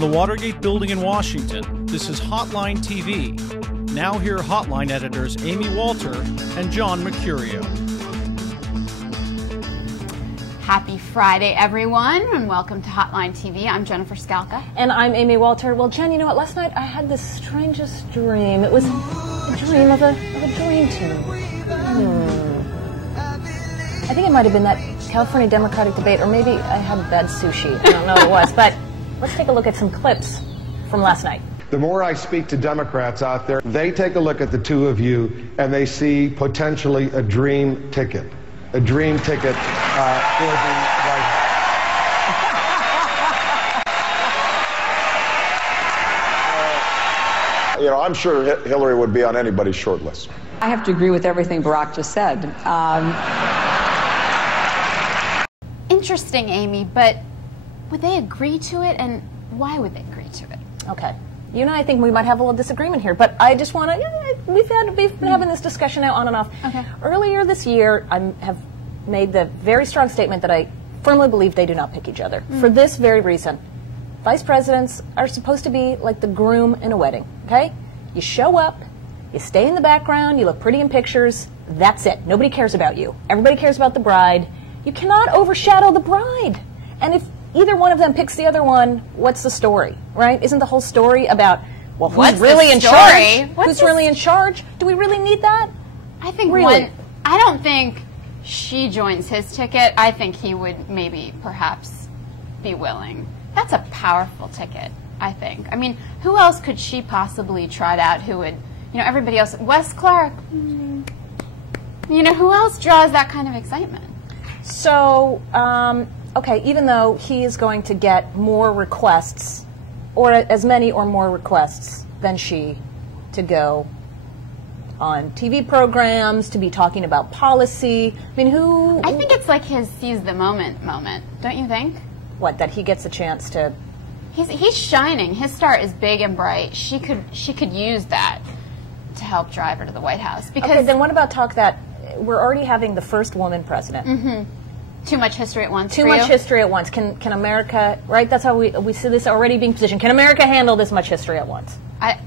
the Watergate Building in Washington, this is Hotline TV. Now here are Hotline editors Amy Walter and John Mercurio. Happy Friday, everyone, and welcome to Hotline TV. I'm Jennifer Skalka. And I'm Amy Walter. Well, Jen, you know what? Last night I had the strangest dream. It was a dream of a dream team. I think it might have been that California Democratic debate, or maybe I had bad sushi. I don't know what it was. But let's take a look at some clips from last night. The more I speak to Democrats out there, they take a look at the two of you and they see potentially a dream ticket. A dream ticket for the White House. I'm sure Hillary would be on anybody's short list. I have to agree with everything Barack just said. Interesting, Amy, but would they agree to it, and why would they agree to it? Okay. You and I think we might have a little disagreement here, but I just want to, we've been having this discussion now on and off. Okay. Earlier this year, I have made the very strong statement that I firmly believe they do not pick each other. For this very reason. Vice presidents are supposed to be like the groom in a wedding, okay? You show up, you stay in the background, you look pretty in pictures, that's it. Nobody cares about you. Everybody cares about the bride. You cannot overshadow the bride. And if either one of them picks the other one, what's the story, right? Isn't the whole story about, well, who's really in charge? Who's really in charge? Do we really need that? I think really. I don't think she joins his ticket. I think he would maybe perhaps be willing. That's a powerful ticket, I think. I mean, who else could she possibly trot out who would, everybody else, Wes Clark, who else draws that kind of excitement? So, okay, even though he is going to get more requests, or as many or more requests than she, to go on TV programs, to be talking about policy. I mean, who... I think it's like his seize the moment, don't you think? What, that he gets a chance to... He's shining. His star is big and bright. She could use that to help drive her to the White House. Because okay, then what about talk that we're already having the first woman president? Mm-hmm. Too much history at once. Too much history at once. Can America, right? That's how we see this already being positioned. Can America handle this much history at once?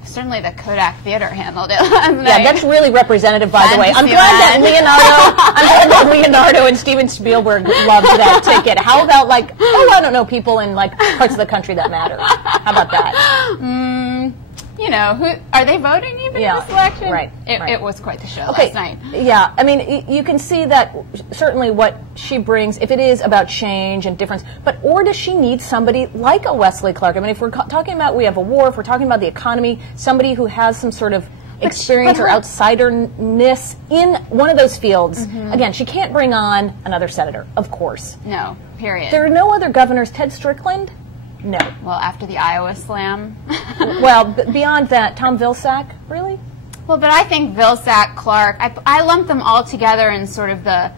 Certainly the Kodak Theater handled it last night. Yeah, that's really representative, by the way. I'm glad that Leonardo and Steven Spielberg loved that ticket. How about I don't know, people in parts of the country that matter. How about that? Who are they voting even in this election? Right. It was quite the show last night. Yeah, I mean, you can see that certainly what she brings, if it is about change and difference, or does she need somebody like a Wesley Clark? I mean, if we're talking about we have a war, if we're talking about the economy, somebody who has some sort of experience or outsiderness in one of those fields. Again, she can't bring on another senator, of course. No, period. There are no other governors. Ted Strickland? No. Well, after the Iowa slam. Well, beyond that, Tom Vilsack, really? Well, but I think Vilsack, Clark, I lump them all together in sort of the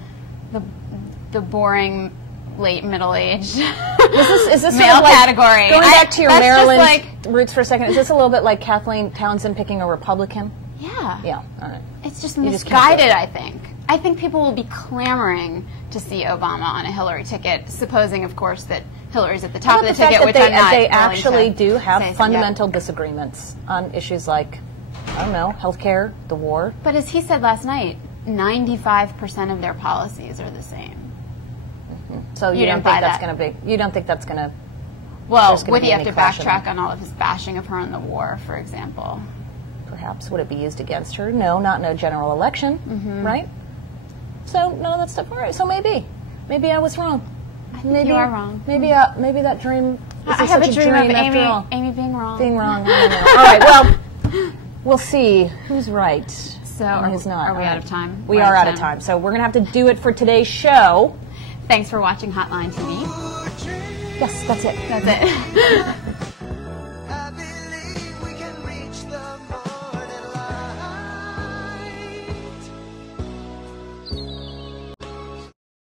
boring, late middle-aged is this male sort of category. Going back to your Maryland roots for a second, is this a little bit like Kathleen Townsend picking a Republican? Yeah. Yeah. All right. It's just misguided, I think. I think people will be clamoring to see Obama on a Hillary ticket, supposing, of course, that Hillary's at the top of the ticket, which I'm not. They actually do have fundamental disagreements on issues like, I don't know, healthcare, the war. But as he said last night, 95% of their policies are the same. So you don't think that's going to be? You don't think that's going to? Well, would he have to backtrack on all of his bashing of her in the war, for example? Perhaps. Would it be used against her? No, not in a general election, right? So none of that stuff. All right. So maybe I was wrong. Maybe you are wrong. Maybe that dream. I have a dream of Amy being wrong. Being wrong. I don't know. All right. Well, we'll see who's right. So, and who's not. Are we out of time? We are out of time. So we're gonna have to do it for today's show. Thanks for watching Hotline TV. Yes, that's it. That's it.